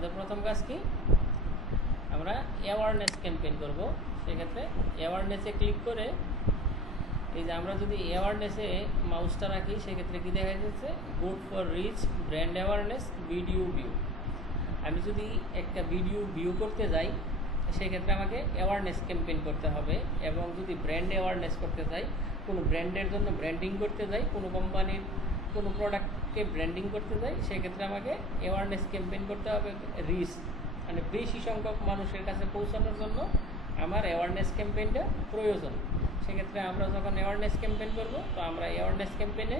আমাদের প্রথম কাজ কি, আমরা অ্যাওয়ারনেস ক্যাম্পেইন করব। সেক্ষেত্রে অ্যাওয়ারনেসে ক্লিক করে এই যে আমরা যদি অ্যাওয়ারনেসে মাউসটা রাখি সেক্ষেত্রে কী দেখা যাচ্ছে, good for reach brand awareness video view. আমি যদি একটা ভিডিও ভিউ করতে যাই সেক্ষেত্রে আমাকে অ্যাওয়ারনেস ক্যাম্পেইন করতে হবে, এবং যদি ব্র্যান্ড অ্যাওয়ারনেস করতে চাই, কোনো ব্র্যান্ডের জন্য ব্র্যান্ডিং করতে যাই, কোনো কোম্পানির কোনো প্রোডাক্টকে ব্র্যান্ডিং করতে যাই, সেক্ষেত্রে আমাকে অ্যাওয়ারনেস ক্যাম্পেইন করতে হবে রিচ, মানে বেশি সংখ্যক মানুষের কাছে পৌঁছানোর জন্য আমার অ্যাওয়ারনেস ক্যাম্পেইনটা প্রয়োজন। সেক্ষেত্রে আমরা যখন অ্যাওয়ারনেস ক্যাম্পেইন করব, তো আমরা অ্যাওয়ারনেস ক্যাম্পেইনে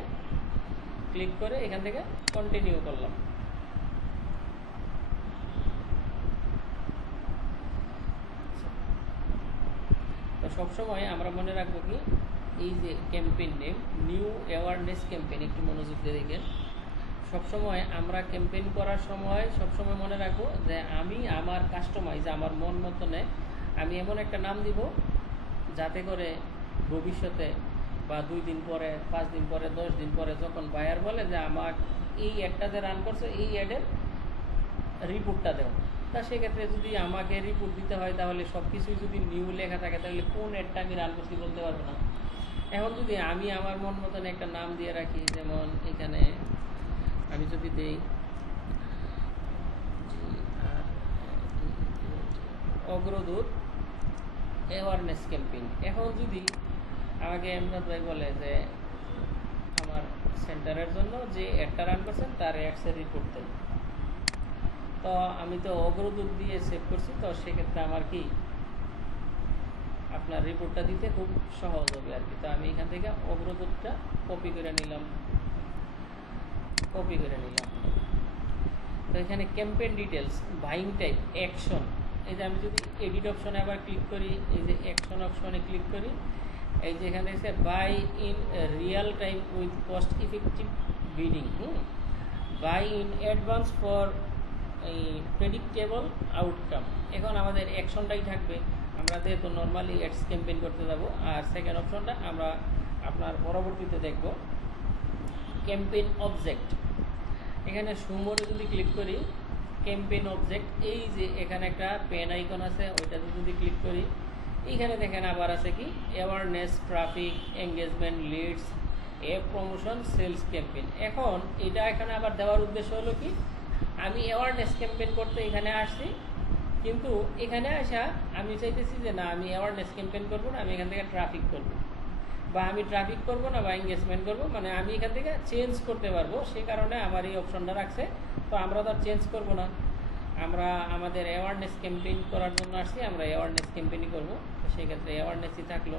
ক্লিক করে এখান থেকে কন্টিনিউ করলাম। তো সবসময় আমরা মনে রাখবো কি, এই যে campaign name new awareness campaign, একটু মনোযোগ দিয়ে দেখেন। সবসময় আমরা ক্যাম্পেইন করার সময় সবসময় মনে রাখবো যে আমি আমার কাস্টমাইজ, আমার মন মতনে আমি এমন একটা নাম দিব যাতে করে ভবিষ্যতে বা 2 দিন পরে, 5 দিন পরে, 10 দিন পরে যখন বায়ার বলে যে আমার এই অ্যাডটা যে রান করছে এই অ্যাডের রিপোর্টটা দেও, তা সেক্ষেত্রে যদি আমাকে রিপোর্ট দিতে হয় তাহলে সব কিছুই যদি নিউ লেখা থাকে তাহলে কোন অ্যাডটা আমি রান করছি বলতে পারবো না। এখন যদি আমি আমার মন মতন একটা নাম দিয়ে রাখি, যেমন এখানে আমি যদি দিই অগ্রদূত অ্যাওয়ারনেস ক্যাম্পেইন। এখন যদি আমাকে এমদাদ ভাই বলে যে আমার সেন্টারের জন্য যে অ্যাডটা রান করছেন তার অ্যাডসের রিপোর্ট দেন, তো আমি তো অগ্রদূত দিয়ে সেভ করছি, তো সেক্ষেত্রে আমার কি আপনার রিপোর্টটা দিতে খুব সহজ হবে আর কি। তো আমি এখান থেকে অগ্রদূতটা কপি করে নিলাম। তো এখানে campaign details, buying type, action, এই যে আমি যদি এডিট অপশনে আবার ক্লিক করি, এই যে অ্যাকশন অপশনে ক্লিক করি, এই যে এখানে এসে buy in real time with cost effective bidding, buy in advance for এই প্রেডিক্টেবল আউটকাম। এখন আমাদের অ্যাকশনটাই থাকবে, আমরা যেহেতু নর্মালি অ্যাডস ক্যাম্পেইন করতে যাব। আর সেকেন্ড অপশনটা আমরা আপনার পরবর্তীতে দেখব, ক্যাম্পেইন অবজেক্ট। এখানে সুমোরে যদি ক্লিক করি, ক্যাম্পেইন অবজেক্ট, এই যে এখানে একটা পেন আইকন আছে ওইটাতে যদি ক্লিক করি, এইখানে দেখেন আবার আছে কি awareness, traffic, engagement, leads, app promotion, sales campaign. এখন এটা এখানে আবার দেওয়ার উদ্দেশ্য হলো কি, আমি অ্যাওয়ারনেস ক্যাম্পেইন করতে এখানে আসছি, কিন্তু এখানে আসা আমি চাইতেছি যে না আমি অ্যাওয়ারনেস ক্যাম্পেইন করবো না, আমি এখান থেকে ট্রাফিক করবো, বা আমি ট্রাফিক করবো না বা এঙ্গেজমেন্ট করবো, মানে আমি এখান থেকে চেঞ্জ করতে পারবো। সে কারণে আমার এই অপশনটা রাখছে। তো আমরা তো আর চেঞ্জ করবো না, আমরা আমাদের অ্যাওয়ারনেস ক্যাম্পেইন করার জন্য আসছি, আমরা অ্যাওয়ারনেস ক্যাম্পেইনই করবো। তো সেক্ষেত্রে অ্যাওয়ারনেসই থাকলো।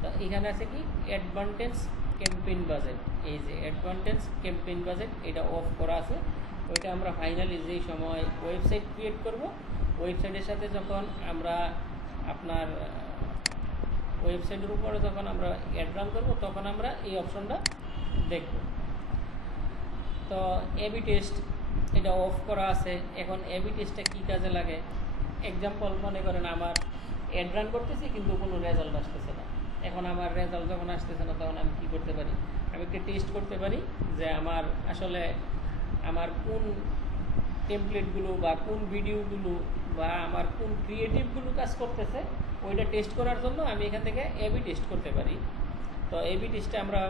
তো এখানে আছে কি অ্যাডভান্টেজ ক্যাম্পেইন বাজেট, এই যে অ্যাডভান্টেজ ক্যাম্পেইন বাজেট এটা অফ করা আছে। ওইটা আমরা ফাইনালি যেই সময় ওয়েবসাইট ক্রিয়েট করব, ওয়েবসাইটের সাথে যখন আমরা আপনার ওয়েবসাইটের উপরে যখন আমরা অ্যাড রান করবো তখন আমরা এই অপশনটা দেখব। তো এবি টেস্ট এটা অফ করা আছে। এখন এবি টেস্টটা কী কাজে লাগে, এক্সাম্পল মনে করেন আমার অ্যাড রান করতেছি কিন্তু কোনো রেজাল্ট আসতেছে না। এখন আমার রেজাল্ট যখন আসতেছে না তখন আমি কী করতে পারি, আমি একটা টেস্ট করতে পারি যে আমার আসলে আমার কোন টেমপ্লেটগুলো বা কোন ভিডিওগুলো বা আমার কোন ক্রিয়েটিভগুলো কাজ করতেছে, ওইটা টেস্ট করার জন্য আমি এখান থেকে এবি টেস্ট করতে পারি। তো এবি টেস্টটা আমরা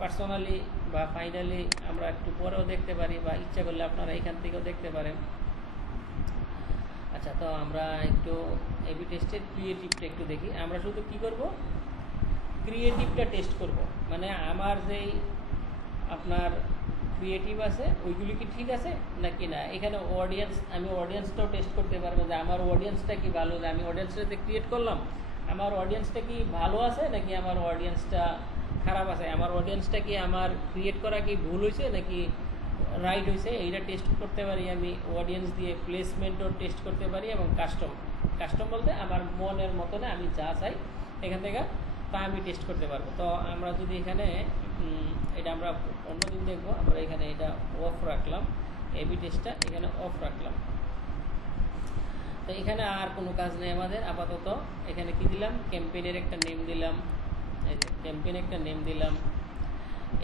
পার্সোনালি বা ফাইনালি আমরা একটু পরেও দেখতে পারি, বা ইচ্ছা করলে আপনারা এখান থেকেও দেখতে পারেন। আচ্ছা, তো আমরা একটু এবি টেস্টের ক্রিয়েটিভটা একটু দেখি। আমরা শুধু কি করব, ক্রিয়েটিভটা টেস্ট করব, মানে আমার যেই আপনার ক্রিয়েটিভ আছে ওইগুলি কি ঠিক আছে নাকি না। এখানে অডিয়েন্স, আমি অডিয়েন্সটাও টেস্ট করতে পারবো যে আমার অডিয়েন্সটা কি ভালো, যে আমি অডিয়েন্সটাতে ক্রিয়েট করলাম, আমার অডিয়েন্সটা কি ভালো আছে নাকি আমার অডিয়েন্সটা খারাপ আছে, আমার অডিয়েন্সটা কি আমার ক্রিয়েট করা কি ভুল হয়েছে নাকি রাইট হয়েছে, এইটা টেস্ট করতে পারি। আমি অডিয়েন্স দিয়ে প্লেসমেন্টও টেস্ট করতে পারি, এবং কাস্টম বলতে আমার মনের মতনে আমি যা চাই এখান থেকে তা আমি টেস্ট করতে পারবো। তো আমরা যদি এখানে এটা আমরা অন্যদিন দেখবো, আমরা এখানে এটা অফ রাখলাম, এবি টেস্টটা এখানে অফ রাখলাম। তো এখানে আর কোনো কাজ নেই আমাদের আপাতত। এখানে কি দিলাম, ক্যাম্পেইনের একটা নেম দিলাম, এই যে ক্যাম্পেইন একটা নেম দিলাম,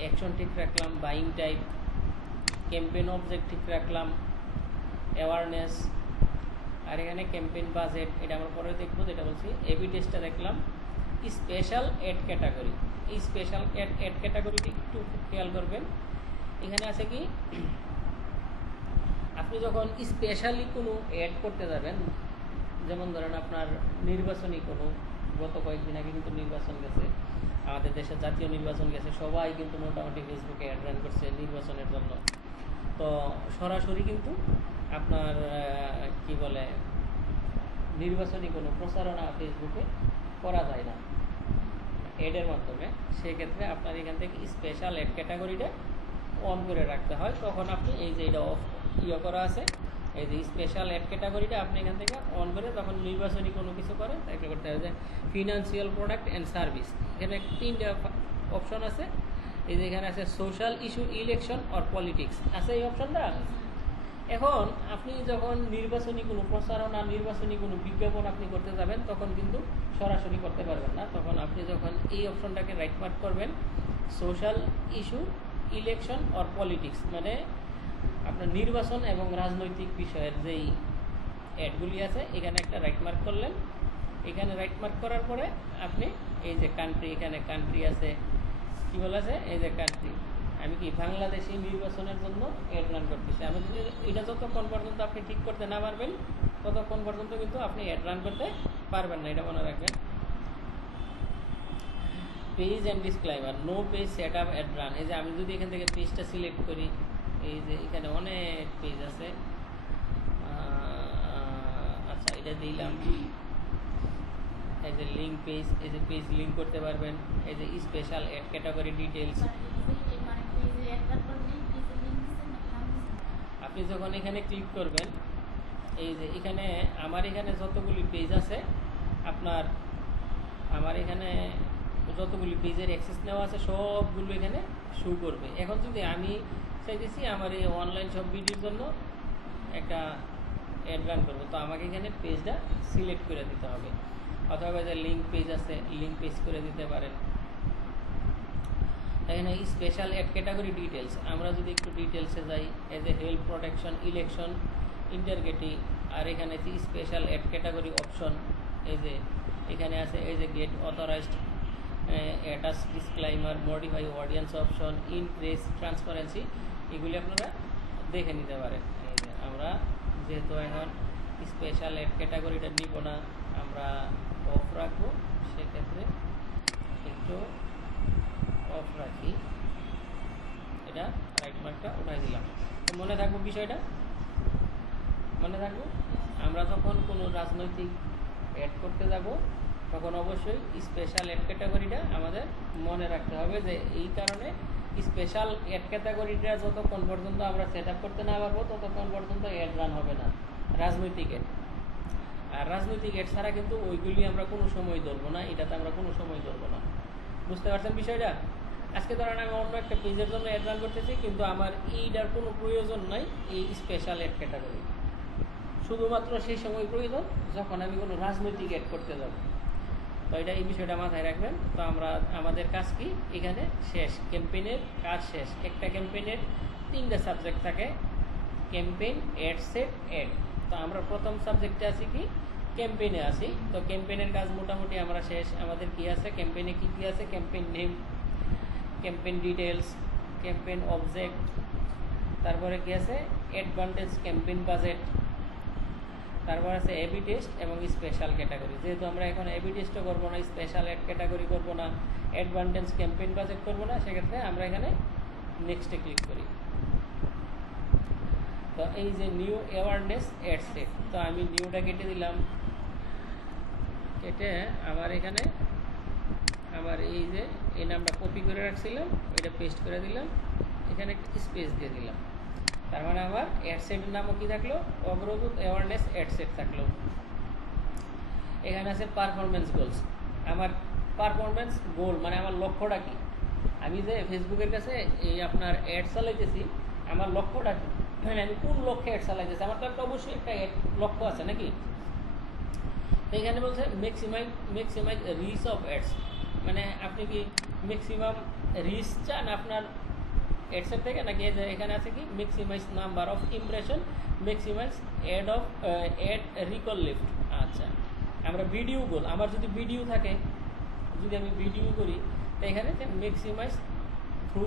অ্যাকশন ঠিক রাখলাম, বাইং টাইপ, ক্যাম্পেইন অবজেক্ট ঠিক রাখলাম, অ্যাওয়ারনেস, আর এখানে ক্যাম্পেইন বাজেট, এটা আমরা পরে দেখবো। যেটা বলছি এবি টেস্টটা দেখলাম। স্পেশাল অ্যাড ক্যাটাগরি, এই স্পেশাল অ্যাড ক্যাটাগরিটি একটু খেয়াল করবেন। এখানে আছে কি, আপনি যখন স্পেশালি কোনো অ্যাড করতে যাবেন, যেমন ধরেন আপনার নির্বাচনী কোনো, গত কয়েকদিন আগে কিন্তু নির্বাচন গেছে, আমাদের দেশের জাতীয় নির্বাচন গেছে, সবাই কিন্তু মোটামুটি ফেসবুকে অ্যাড রান করছে নির্বাচনের জন্য। তো সরাসরি কিন্তু আপনার কি বলে নির্বাচনী কোনো প্রচারণা ফেসবুকে করা যায় না অ্যাডের মাধ্যমে। সেক্ষেত্রে আপনার এখান থেকে স্পেশাল অ্যাড ক্যাটাগরিটা অন করে রাখতে হয়। তখন আপনি এই যে এটা অফ করা আছে, এই যে স্পেশাল অ্যাড ক্যাটাগরিটা আপনি এখান থেকে অন করে তখন নির্বাচনী কোনো কিছু করেন তাকে করতে হবে যে ফিনান্সিয়াল প্রোডাক্ট অ্যান্ড সার্ভিস। এখানে 3টা অপশন আছে। এই যে এখানে আছে social issue, election or politics আছে এই অপশনটা। এখন আপনি যখন নির্বাচনী কোনো প্রচারণা, নির্বাচনী কোনো বিজ্ঞাপন আপনি করতে যাবেন তখন কিন্তু সরাসরি করতে পারবেন না। তখন আপনি যখন এই অপশনটাকে রাইট মার্ক করবেন, social issue, election or politics, মানে আপনার নির্বাচন এবং রাজনৈতিক বিষয়ের যেই অ্যাডগুলি আছে এখানে একটা রাইট মার্ক করলেন। এখানে রাইট মার্ক করার পরে আপনি এই যে কান্ট্রি, এখানে কান্ট্রি আছে, কী বলা আছে, এই যে কান্ট্রি, আমি কি বাংলাদেশি নির্বাচনের জন্য অ্যাড রান করতেছি। আমি যদি এটা যতক্ষণ পর্যন্ত আপনি ঠিক করতে না পারবেন ততক্ষণ পর্যন্ত কিন্তু আপনি অ্যাড রান করতে পারবেন না, এটা মনে রাখবেন। Page and disclaimer, no page set up ad run. এই যে আমি যদি এখান থেকে পেজটা সিলেক্ট করি, এই যে এখানে অনেক পেজ আছে, আচ্ছা এটা দিলাম, এই যে লিঙ্ক পেজ, এই যে পেজ লিঙ্ক করতে পারবেন, এই যে স্পেশাল অ্যাড ক্যাটাগরি ডিটেলস। আপনি যখন এখানে ক্লিক করবেন, এই যে এখানে আমার এখানে যতগুলি পেজ আছে, আপনার আমার এখানে যতগুলি পেজের অ্যাক্সেস নেওয়া আছে সবগুলো এখানে শো করবে। এখন যদি আমি চাইতেছি আমার এই অনলাইন সব ভিডিওর জন্য একটা অ্যাড রান করবো, তো আমাকে এখানে পেজটা সিলেক্ট করে দিতে হবে, অথবা যে লিঙ্ক পেজ আছে লিঙ্ক পেজ করে দিতে পারেন। এখানে স্পেশাল অ্যাড ক্যাটাগরি ডিটেলস, আমরা যদি একটু ডিটেলসে যাই, as a help, protection, election, integrity, আর এখানে আছে স্পেশাল অ্যাড ক্যাটাগরি অপশন। এই যে এখানে আছে এই যে get authorised, attach disclaimer, modify audience option, increase transparency, এগুলি আপনারা দেখে নিতে পারেন। এই যে আমরা যেহেতু এখন স্পেশাল অ্যাড ক্যাটাগরিটা নিব না, আমরা অফ রাখবো, সেক্ষেত্রে একটু অফ রাখি, এটা রাইট মার্কটা উঠাই দিলাম। তো মনে থাকবো বিষয়টা, মনে থাকবো। আমরা যখন কোনো রাজনৈতিক অ্যাড করতে যাব তখন অবশ্যই স্পেশাল অ্যাড ক্যাটাগরিটা আমাদের মনে রাখতে হবে, যে এই কারণে স্পেশাল অ্যাড ক্যাটাগরিটা যতক্ষণ পর্যন্ত আমরা সেট আপ করতে না পারবো ততক্ষণ পর্যন্ত অ্যাড রান হবে না, রাজনৈতিক অ্যাড। আর রাজনৈতিক অ্যাড ছাড়া কিন্তু ওইগুলি আমরা কোনো সময় ধরবো না, এটাতে আমরা কোনো সময় ধরবো না। বুঝতে পারছেন বিষয়টা? আজকে ধরেন আমি অন্য একটা পেজের জন্য অ্যাড রান করতেছি, কিন্তু আমার এইটার কোনো প্রয়োজন নাই এই স্পেশাল অ্যাড ক্যাটাগরি, শুধুমাত্র সেই সময় প্রয়োজন যখন আমি কোনো রাজনৈতিক অ্যাড করতে যাব। তো এটা এই বিষয়টা মাথায় রাখবেন। তো আমরা আমাদের কাজ কি এখানে শেষ, ক্যাম্পেইনের কাজ শেষ। একটা ক্যাম্পেইনের 3টা সাবজেক্ট থাকে, ক্যাম্পেইন, অ্যাড সেট, অ্যাড। তো আমরা প্রথম সাবজেক্টে আছি কি, ক্যাম্পেইনে আছি। তো ক্যাম্পেইনের কাজ মোটামুটি আমরা শেষ। আমাদের কি আছে ক্যাম্পেইনে, কী কী আছে, campaign name, campaign details, campaign object, তারপরে কি আছে অ্যাডভান্টেজ, ক্যাম্পেইন বাজেট, তারপর আছে এবি টেস্ট এবং স্পেশাল ক্যাটাগরি। যেহেতু আমরা এখন এবি টেস্টও করবো না, স্পেশাল অ্যাড ক্যাটাগরি করবো না, অ্যাডভান্টেজ ক্যাম্পেইন বাজেট করবো না, সেক্ষেত্রে আমরা এখানে নেক্সটে ক্লিক করি। তো এই যে নিউ অ্যাওয়ারনেস অ্যাড সেট, তো আমি নিউটা কেটে দিলাম, কেটে আমার এখানে আমার এই যে এই নামটা কপি করে রাখছিলাম এটা পেস্ট করে দিলাম, এখানে একটা স্পেস দিয়ে দিলাম। তার মানে আমার অ্যাড সেটের নামও কী থাকলো, অগ্রদূত অ্যাওয়ারনেস অ্যাড সেট থাকলো। এখানে আছে পারফরমেন্স গোলস, আমার পারফরমেন্স গোল মানে আমার লক্ষ্যটা কী, আমি যে ফেসবুকের কাছে এই আপনার অ্যাড চালাইতেছি, আমার লক্ষ্যটা কী, মানে আমি কোন লক্ষ্যে অ্যাড চালাইতেছি, আমার তো একটা অবশ্যই একটা লক্ষ্য আছে নাকি। তো এখানে বলছে ম্যাক্সিমাইজ রিচ অফ অ্যাডস, মানে আপনি কি ম্যাক্সিমাম রিচ চান আপনার অ্যাডসের থেকে নাকি এখানে আছে কি maximise number of impression, maximise ad recall lift. আচ্ছা, আমরা ভিডিও গোল, আমার যদি ভিডিও থাকে, যদি আমি ভিডিও করি, তো এখানে আছে ম্যাক্সিমাইজ থ্রু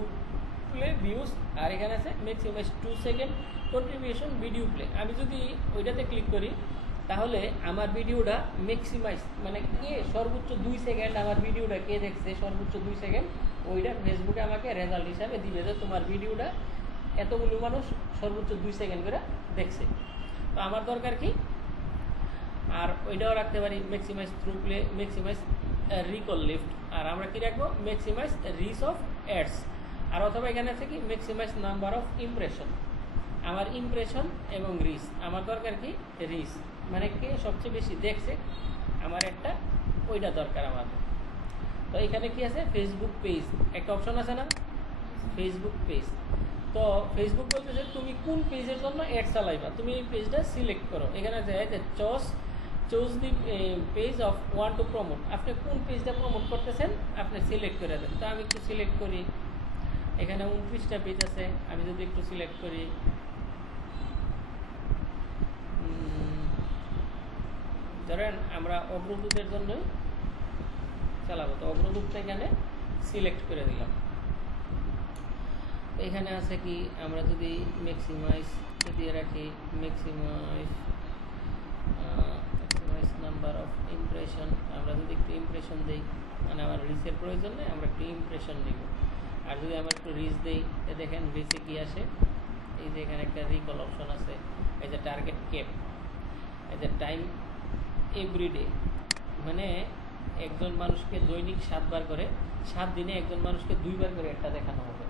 প্লে ভিউজ, আর এখানে আছে maximise 2 second contribution video play. আমি যদি ওইটাতে ক্লিক করি তাহলে আমার ভিডিওটা ম্যাক্সিমাইজ মানে কে সর্বোচ্চ 2 সেকেন্ড আমার ভিডিওটা কে দেখছে সর্বোচ্চ 2 সেকেন্ড, ওইটা ফেসবুকে আমাকে রেজাল্ট হিসাবে দিবে যে তোমার ভিডিওটা এতগুলো মানুষ সর্বোচ্চ 2 সেকেন্ড করে দেখছে। তো আমার দরকার কি, আর ওইটাও রাখতে পারি maximise through play, maximise recall lift, আর আমরা কি রাখবো ম্যাক্সিমাইজ রিচ অফ অ্যাডস, আর অথবা এখানে আছে কি ম্যাক্সিমাইজ নাম্বার অফ ইমপ্রেশন। আমার ইমপ্রেশন এবং রিচ, আমার দরকার কি রিচ মানে কে সবচেয়ে বেশি দেখছে আমার একটা, ওইটা দরকার আমার। তো এখানে কি আছে ফেসবুক পেজ একটা অপশন আছে না, ফেসবুক পেজ। তো ফেসবুক বলতেছে তুমি কোন পেজের জন্য অ্যাড চালাইবা, তুমি এই পেজটা সিলেক্ট করো। এখানে যায় যে choose the page of one to promote, আপনি কোন পেজটা প্রমোট করতেছেন আপনি সিলেক্ট করে দেন। তো আমি একটু সিলেক্ট করি, এখানে 29টা পেজ আছে, আমি যদি একটু সিলেক্ট করি, ধরেন আমরা অগ্রদূতের জন্যই চালাবো, তো অগ্রদূতটা এখানে সিলেক্ট করে দিলাম। এখানে আছে কি আমরা যদি ম্যাক্সিমাইজ দিয়ে রাখি ম্যাক্সিমাইজ নাম্বার অফ ইমপ্রেশন, আমরা যদি একটু ইমপ্রেশন দিই, মানে আমার রিচের প্রয়োজন নেই, আমরা একটু ইমপ্রেশন নিব। আর যদি আমরা একটু রিচ দিই, দেখেন রিচে কী আসে, এই যে এখানে একটা রিকল অপশন আছে, এই যে টার্গেট ক্যাপ, এই যে টাইম এভরিডে, মানে একজন মানুষকে দৈনিক 7 বার করে, 7 দিনে একজন মানুষকে 2 বার করে একটা দেখানো হবে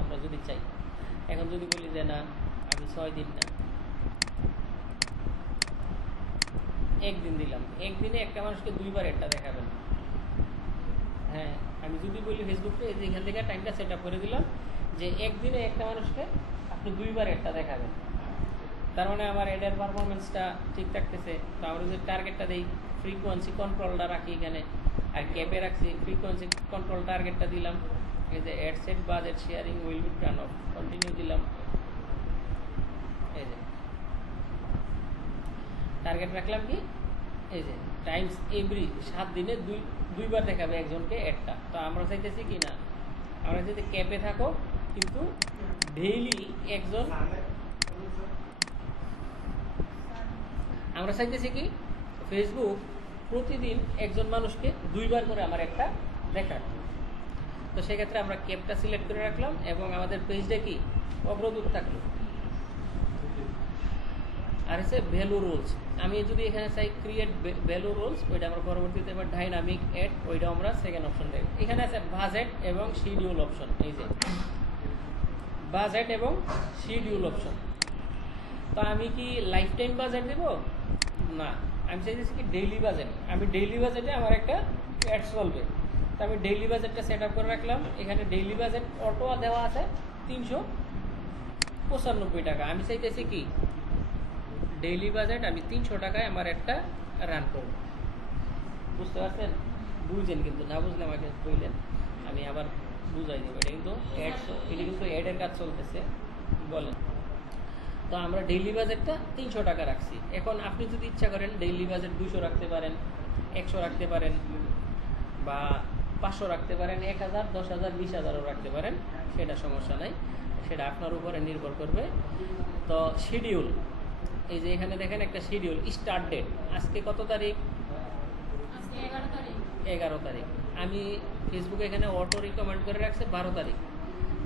আমরা যদি চাই। এখন যদি বলি যে না আমি 6 দিন না 1 দিন দিলাম, 1 দিনে একটা মানুষকে 2 বার একটা দেখাবেন। হ্যাঁ, আমি যদি বলি ফেসবুকে এই যে এখান থেকে টাইমটা সেট আপ করে দিলাম যে 1 দিনে একটা মানুষকে আপনি 2 বার একটা দেখাবেন, তার মানে আমার অ্যাডের পারফরমেন্সটা ঠিক থাকতেছে। তো আমরা যদি টার্গেটটা দিই, ফ্রিকোয়েন্সি কন্ট্রোলটা রাখি এখানে, আর ক্যাপে রাখছি ফ্রিকোয়েন্সি কন্ট্রোল টার্গেটটা দিলাম, এই যে ad set budget sharing will be turn off, continue দিলাম। এই যে টার্গেট রাখলাম কি, এই যে টাইমস এভরি 7 দিনে 2 বার দেখাবে একজনকে একটা। তো আমরা চাইতেছি কি না, আমরা যদি ক্যাপে থাকো কিন্তু ডেইলি একজন, আমরা চাইতেছি কি ফেসবুক প্রতিদিন একজন মানুষকে 2 বার করে আমার একটা দেখার। তো সেক্ষেত্রে আমরা ক্যাপটা সিলেক্ট করে রাখলাম এবং আমাদের পেজটা কি অগ্রদূত থাকলো। আর হচ্ছে ভ্যালু রোলস, আমি যদি এখানে চাই ক্রিয়েট ভ্যালু রোলস, ওইটা আমরা পরবর্তীতে এবার ডাইনামিক অ্যাড, ওইটা আমরা সেকেন্ড অপশন দেব। এখানে আছে বাজেট এবং শিডিউল অপশন, এই যে বাজেট এবং শিডিউল অপশন। তো আমি কি লাইফ টাইম বাজেট দেব না, আমি চাইতেছি কি ডেইলি বাজেট, আমি ডেইলি বাজেটে আমার একটা অ্যাড চলবে। তো আমি ডেইলি বাজেটটা সেট আপ করে রাখলাম। এখানে ডেইলি বাজেট অটো দেওয়া আছে 395 টাকা। আমি চাইতেছি কি ডেইলি বাজেট আমি 300 টাকায় আমার একটা রান করব। বুঝতে পারছেন? বুঝছেন কিন্তু, না বুঝলে আমাকে বললেন, আমি আবার বুঝাই দেবো। এটা কিন্তু অ্যাডের কাজ চলতেছে, বলেন। তো আমরা ডেইলি বাজেটটা 300 টাকা রাখছি। এখন আপনি যদি ইচ্ছা করেন ডেইলি বাজেট 200 রাখতে পারেন, 100 রাখতে পারেন, বা 500 রাখতে পারেন, 1000, 10,000, 20,000ও রাখতে পারেন, সেটা সমস্যা নাই, সেটা আপনার উপরে নির্ভর করবে। তো শিডিউল, এই যে এখানে দেখেন একটা শিডিউল, স্টার্ট ডেট, আজকে কত তারিখ? 11 তারিখ। আমি ফেসবুকে এখানে অটো রিকমেন্ড করে রাখছে 12 তারিখ।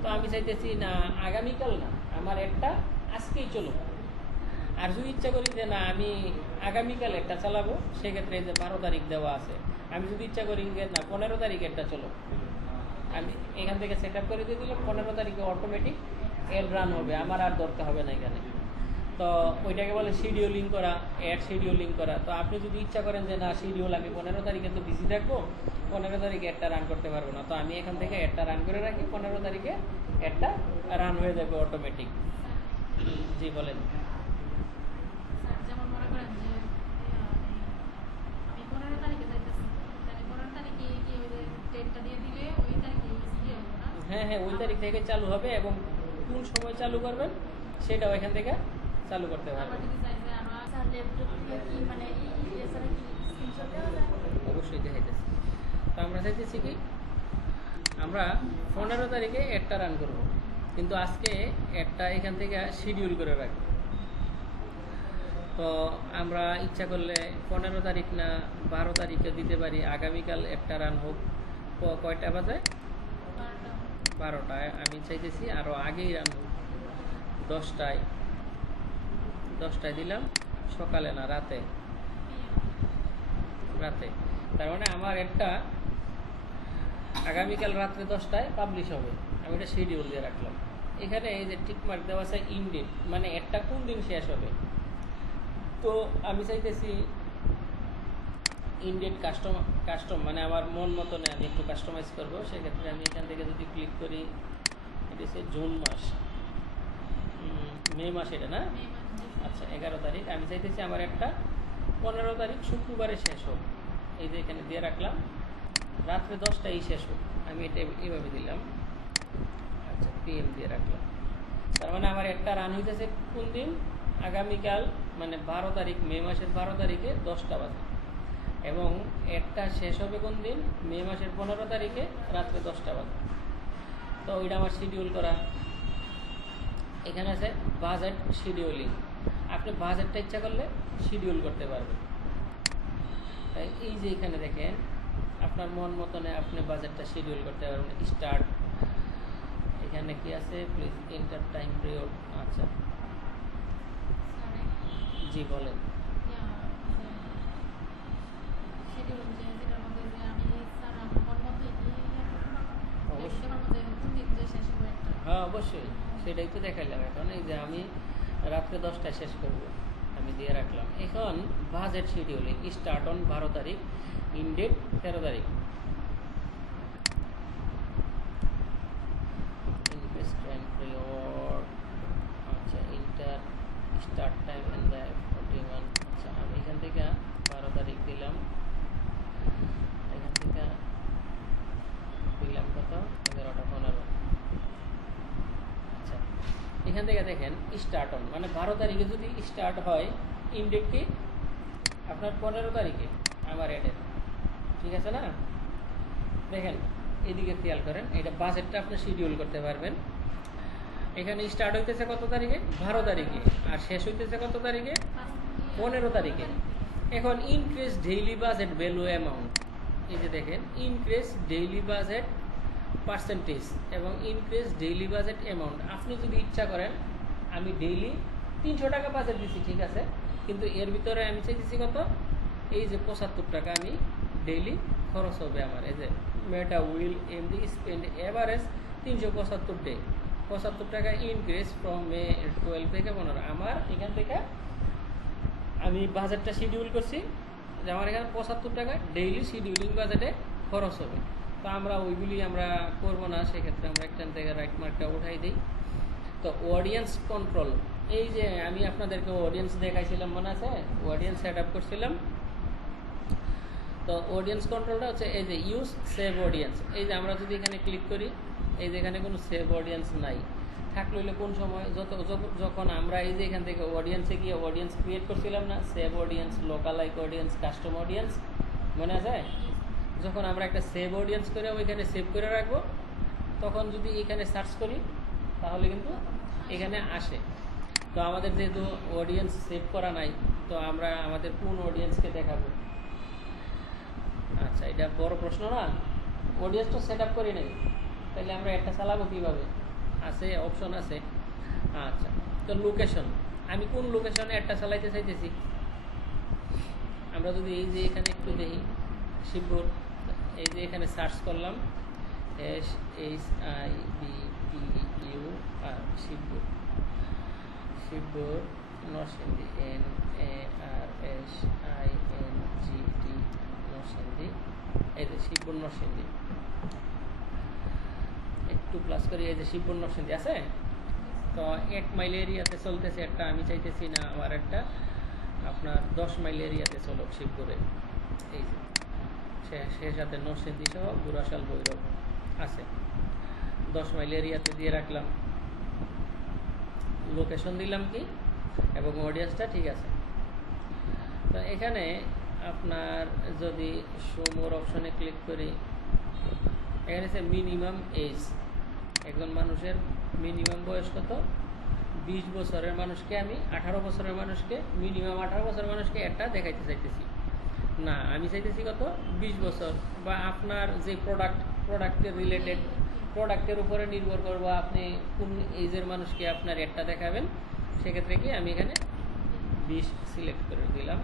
তো আমি চাইতেছি না আগামীকাল না, আমার একটা আজকেই চলো। আর যদি ইচ্ছা করি যে না আমি আগামীকাল একটা চালাবো, সেক্ষেত্রে যে 12 তারিখ দেওয়া আছে। আমি যদি ইচ্ছা করি যে না 15 তারিখ একটা চলো, আমি এখান থেকে সেট আপ করে দিয়ে দিলাম, 15 তারিখে অটোমেটিক এর রান হবে, আমার আর দরকার হবে না এখানে। তো ওইটাকে বলে শিডিউলিং করা, অ্যাড শিডিউলিং করা। তো আপনি যদি ইচ্ছা করেন যে না শিডিউল আমি 15 তারিখে তো বিজি থাকবো, 15 তারিখে একটা রান করতে পারবো না, তো আমি এখান থেকে একটা রান করে রাখি, 15 তারিখে একটা রান হয়ে যাবে অটোমেটিক। জি বলেন। হ্যাঁ হ্যাঁ ওই তারিখ থেকে চালু হবে এবং কোন সময় চালু করবেন সেটাও এখান থেকে চালু করতে পারবেন। অবশ্যই দেখাইতেছি। তো আমরা চাইতেছি কি আমরা 15 তারিখে একটা রান করব, কিন্তু আজকে একটা এখান থেকে শিডিউল করে রাখবো। তো আমরা ইচ্ছা করলে 15 তারিখ না 12 তারিখে দিতে পারি, আগামীকাল একটা রান হোক। কয়টা বাজে? 12টায়। আমি চাইতেছি আরও আগেই রান হোক, 10টায় দিলাম, সকালে না রাতে। তার মানে আমার একটা আগামীকাল রাত্রে 10টায় পাবলিশ হবে। আমি এটা শিডিউল দিয়ে রাখলাম। এখানে এই যে টিকমার্ক দেওয়া আছে ইনডেট, মানে একটা কোন দিন শেষ হবে। তো আমি চাইতেছি ইনডেট কাস্টম মানে আমার মন মতো নেই, আমি একটু কাস্টমাইজ করবো। সেক্ষেত্রে আমি এখান থেকে যদি ক্লিক করি, এটা হচ্ছে জুন মাস, মে মাস এটা না? আচ্ছা 11 তারিখ। আমি চাইতেছি আমার একটা 15 তারিখ শুক্রবারে শেষ হোক। এই যে এখানে দিয়ে রাখলাম রাত্রে 10টায় শেষ হোক, আমি এটা এইভাবে দিলাম। আচ্ছা PM দিয়ে রাখলাম। তার মানে আমার একটা রান হইতেছে কোন দিন? আগামীকাল মানে 12 তারিখ, মে মাসের 12 তারিখে 10টা বাজে, এবং একটা শেষ হবে কোন দিন? মে মাসের 15 তারিখে রাত্রে 10টা বাজে। তো ওইটা আমার শিডিউল করা। এখানে আছে বাজেট শিডিউলিং। আপনি বাজেটটা ইচ্ছা করলে শিডিউল করতে পারবেন। তাই এই যে এখানে দেখেন আপনার মন মতনে আপনি বাজেটটা শিডিউল করতে পারবেন। স্টার্ট, এখানে কি আছে? Please enter time period. আচ্ছা জি বলেন। হ্যাঁ অবশ্যই, সেটাই তো দেখাইলাম। এখন এই যে আমি রাত্রে 10টায় শেষ করব, আমি দিয়ে রাখলাম। এখন বাজেট শিডিউলিং স্টার্ট অন 12 তারিখ, ইনডেট 13 তারিখ। ইনভেস্ট টাইম পিরিয়ড, আচ্ছা enter start time end the 41। আচ্ছা আমি এখান থেকে 12 তারিখ দিলাম, এখান থেকে দিলাম কত? 11টা 15। আচ্ছা এখান থেকে দেখেন স্টার্ট অন মানে 12 তারিখে যদি স্টার্ট হয়, ইনডেট কি আপনার 15 তারিখে আমার অ্যাডের, ঠিক আছে না? দেখেন এদিকে খেয়াল করেন, এটা বাজেটটা আপনি শিডিউল করতে পারবেন। এখানে স্টার্ট হইতেছে কত তারিখে? 12 তারিখে, আর শেষ হইতেছে কত তারিখে? 15 তারিখে। এখন increase daily budget value amount, এই যে দেখেন ইনক্রিজ ডেইলি বাজেট পার্সেন্টেজ এবং ইনক্রিজ ডেইলি বাজেট অ্যামাউন্ট। আপনি যদি ইচ্ছা করেন, আমি ডেইলি 300 টাকা বাজেট দিচ্ছি, ঠিক আছে, কিন্তু এর ভিতরে আমি চাইতেছি কত? এই যে 75 টাকা আমি ডেইলি খরচ হবে আমার। এই যে Meta will MD spend average 375 day, 75 টাকা ইনক্রিজ ফ্রম মে 12 থেকে 15। আমার এখান থেকে আমি বাজেটটা শিডিউল করছি যে আমার এখানে 75 টাকা ডেইলি শিডিউলিং বাজেটে খরচ হবে। তো আমরা ওইগুলি আমরা করবো না, সেক্ষেত্রে আমরা এখান থেকে রাইট মার্কটা উঠাই দিই। তো অডিয়েন্স কন্ট্রোল, এই যে আমি আপনাদেরকে অডিয়েন্স দেখাইছিলাম, মনে আছে? অডিয়েন্স সেট আপ করছিলাম। তো অডিয়েন্স কন্ট্রোলটা হচ্ছে এই যে ইউজ সেভ অডিয়েন্স। এই যে আমরা যদি এখানে ক্লিক করি, এই যে এখানে কোনো সেভ অডিয়েন্স নাই, থাকলে হইলে কোন সময় যখন আমরা এই যে এখান থেকে অডিয়েন্সে গিয়ে অডিয়েন্স ক্রিয়েট করছিলাম না, save audience, লোকালাইক audience, custom audience, মনে আছে? যখন আমরা একটা সেভ অডিয়েন্স করে ওইখানে সেভ করে রাখবো, তখন যদি এখানে সার্চ করি তাহলে কিন্তু এখানে আসে। তো আমাদের যেহেতু অডিয়েন্স সেভ করা নাই, তো আমরা আমাদের কোন অডিয়েন্সকে দেখাবো? আচ্ছা এটা বড় প্রশ্ন না, অডিয়েন্স তো সেট আপ করি নাই, তাহলে আমরা একটা চালাবো কীভাবে? আছে অপশন আছে। আচ্ছা তো লোকেশন, আমি কোন লোকেশনে একটা চালাইতে চাইতেছি? আমরা যদি এই যে এখানে একটু দেখি, শিবপুর, এই যে এখানে সার্চ করলাম SHIBPUR, শিবপুর, শিবপুর নরসিংদী, NARSINGD নরসিংদী, এই যে শিবপুর নরসিংদী, একটু প্লাস করি, এই যে শিবপুর নরসিংদী আছে। তো 1 মাইল এরিয়াতে চলতেছে একটা, আমি চাইতেছি না আমার একটা আপনার 10 মাইল এরিয়াতে চলুক শিবপুরে। এই যে সে সাথে নরসিংদী সহ বুড়াশাল ভৈরব আছে। 10 মাইল এরিয়াতে দিয়ে রাখলাম, লোকেশন দিলাম কি এবং অডিয়েন্সটা ঠিক আছে। তো এখানে আপনার যদি শো মোর অপশনে ক্লিক করি, এখানে আছে মিনিমাম এজ, একজন মানুষের মিনিমাম বয়স কত, 20 বছরের মানুষকে আমি 18 বছরের মানুষকে, মিনিমাম 18 বছরের মানুষকে একটা দেখাইতে চাইতেছি না, আমি চাইতেছি কত 20 বছর। বা আপনার যে প্রোডাক্টের রিলেটেড, প্রোডাক্টের উপরে নির্ভর করবো আপনি কোন এজের মানুষকে আপনার একটা দেখাবেন, সেক্ষেত্রে কি আমি এখানে 20 সিলেক্ট করে দিলাম।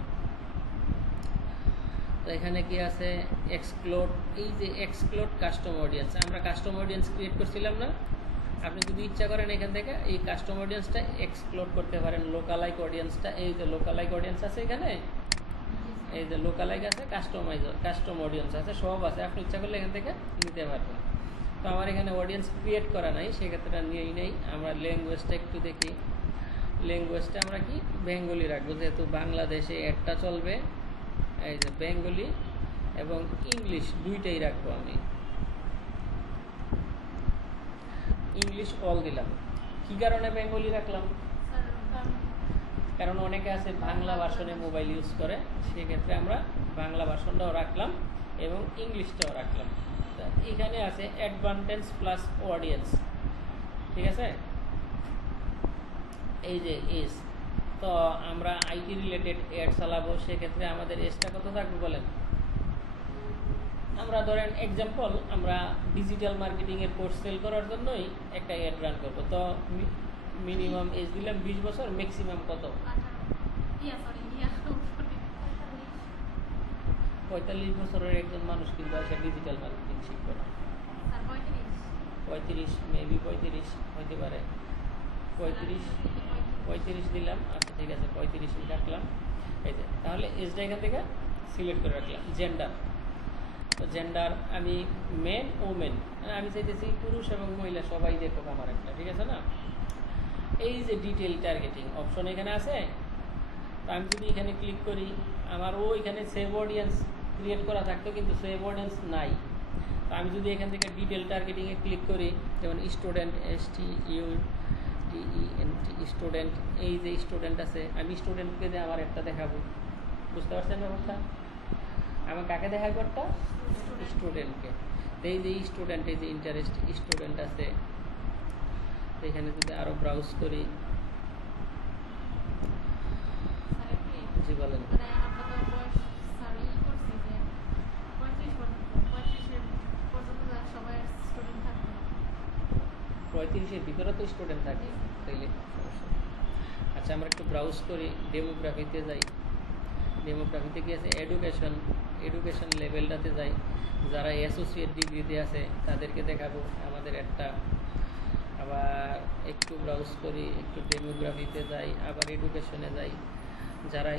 তো এখানে কি আছে এক্সক্লুড, এই যে এক্সক্লুড কাস্টম অডিয়েন্স, আমরা কাস্টম অডিয়েন্স ক্রিয়েট করছিলাম না, আপনি যদি ইচ্ছা করেন এখান থেকে এই কাস্টম অডিয়েন্সটা এক্সক্লুড করতে পারেন। লোকালাইক অডিয়েন্সটা, এই যে লোকালাইক অডিয়েন্স আছে এখানে, এই যে লোকালাইক আছে, কাস্টম অডিয়েন্স আছে, সব আছে, আপনি ইচ্ছা করলে এখান থেকে নিতে পারবেন। তো আমার এখানে অডিয়েন্স ক্রিয়েট করা নাই, সেক্ষেত্রে নিয়েই নেই। আমরা ল্যাঙ্গুয়েজটা একটু দেখি, ল্যাঙ্গুয়েজটা আমরা কি বেঙ্গলি রাখবো, যেহেতু বাংলাদেশে একটা চলবে, এই যে বেঙ্গলি এবং ইংলিশ দুইটাই রাখবো আমি। ইংলিশ অল দিলাম। কি কারণে বেঙ্গলি রাখলাম? কারণ অনেকে আছে বাংলা ভার্সনে মোবাইল ইউজ করে, সেক্ষেত্রে আমরা বাংলা ভার্সনটাও রাখলাম এবং ইংলিশটাও রাখলাম। এখানে আছে অ্যাডভান্টেজ প্লাস অডিয়েন্স, ঠিক আছে। এই যে এস, তো আমরা আইটি রিলেটেড অ্যাড চালাবো, সেক্ষেত্রে আমাদের এসটা কত থাকবে বলেন? আমরা ধরেন এক্সাম্পল, আমরা ডিজিটাল মার্কেটিংয়ের কোর্স সেল করার জন্যই একটা অ্যাড রান করবো, তো মিনিমাম এজ দিলাম 20 বছর, ম্যাক্সিমাম কত? 45 বছরের একজন মানুষ কিন্তু আসে ডিজিটাল মার্কেটিং শিখবে না। 35, মেবি 35 হতে পারে। 35 দিলাম, আচ্ছা ঠিক আছে, 35 রাখলাম। এই যে তাহলে এজটা এখান থেকে সিলেক্ট করে রাখলাম। জেন্ডার, তো জেন্ডার আমি মেন ওমেন, আমি চাইতেছি পুরুষ এবং মহিলা সবাই দেখুক আমার একটা, ঠিক আছে না। এই যে ডিটেল টার্গেটিং অপশন এখানে আছে, তো আমি যদি এখানে ক্লিক করি, আমার এখানে সেভ অডিয়েন্স ক্রিয়েট করা থাকতো, কিন্তু সেভ অডিয়েন্স নাই। তো আমি যদি এখান থেকে ডিটেল টার্গেটিংয়ে ক্লিক করি, যেমন স্টুডেন্ট, STUDENT, স্টুডেন্ট, এই যে স্টুডেন্ট আছে, আমি স্টুডেন্টকে দিয়ে আমার একটা দেখাবো, বুঝতে পারছেন ব্যাপারটা? আমার কাকে দেখাবো? একটা স্টুডেন্টকে। তো এই যে স্টুডেন্ট, এই যে ইন্টারেস্ট স্টুডেন্ট আছে, তো এখানে যদি আরও ব্রাউজ করি, জি বলেন। 35-এর ভিতরে তো স্টুডেন্ট থাকে, তাইলে সমস্যা। আচ্ছা আমরা একটু ব্রাউজ করি, ডেমোগ্রাফিতে যাই। ডেমোগ্রাফিতে কি আছে? এডুকেশন লেভেলটাতে যাই, যারা অ্যাসোসিয়েট ডিগ্রিতে আছে তাদেরকে দেখাবো আমাদের একটা। আবার একটু ব্রাউজ করি, একটু ডেমোগ্রাফিতে যাই, আবার এডুকেশনে যাই, যারা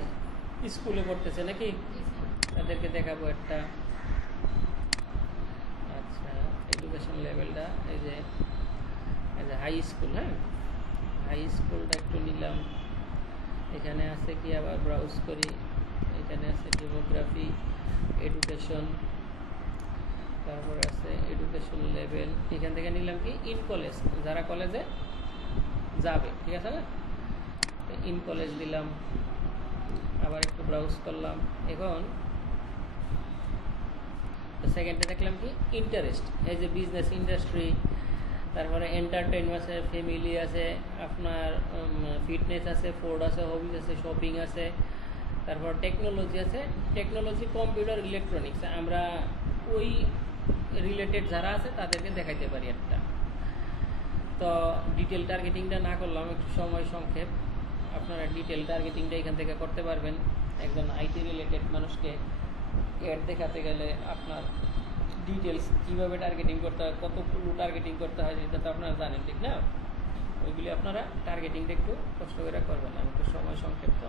স্কুলে পড়তেছে নাকি তাদেরকে দেখাবো একটা। আচ্ছা এডুকেশন লেভেলটা এই যে হাই স্কুল, হ্যাঁ হাই স্কুলটা একটু নিলাম। এখানে আছে কি, আবার ব্রাউজ করি, এখানে আছে ডেমোগ্রাফি, এডুকেশন, তারপরে আছে এডুকেশন লেভেল। এখান থেকে নিলাম কি ইন কলেজ, যারা কলেজে যাবে, ঠিক আছে না, ইন কলেজ দিলাম। আবার একটু ব্রাউজ করলাম। এখন সেকেন্ডে দেখলাম কি ইন্টারেস্ট, এই যে বিজনেস ইন্ডাস্ট্রি, তারপরে এন্টারটেইনমেন্ট আছে, ফ্যামিলি আছে, আপনার ফিটনেস আছে, ফুড আছে, হবিজ আছে, শপিং আছে, তারপর টেকনোলজি আছে, টেকনোলজি কম্পিউটার ইলেকট্রনিক্স, আমরা ওই রিলেটেড যারা আছে তাদেরকে দেখাইতে পারি একটা। তো ডিটেল টার্গেটিংটা না করলাম, একটু সময় সংক্ষেপ, আপনারা ডিটেল টার্গেটিংটা এখান থেকে করতে পারবেন। একজন আইটি রিলেটেড মানুষকে অ্যাড দেখাতে গেলে আপনার ডিটেলস কীভাবে টার্গেটিং করতে হয়, কতগুলো টার্গেটিং করতে হয় সেটা তো আপনারা জানেন, ঠিক না? ওইগুলি আপনারা টার্গেটিংটা একটু কষ্ট করে করবেন, আমি একটু সময় সংক্ষিপ্ত।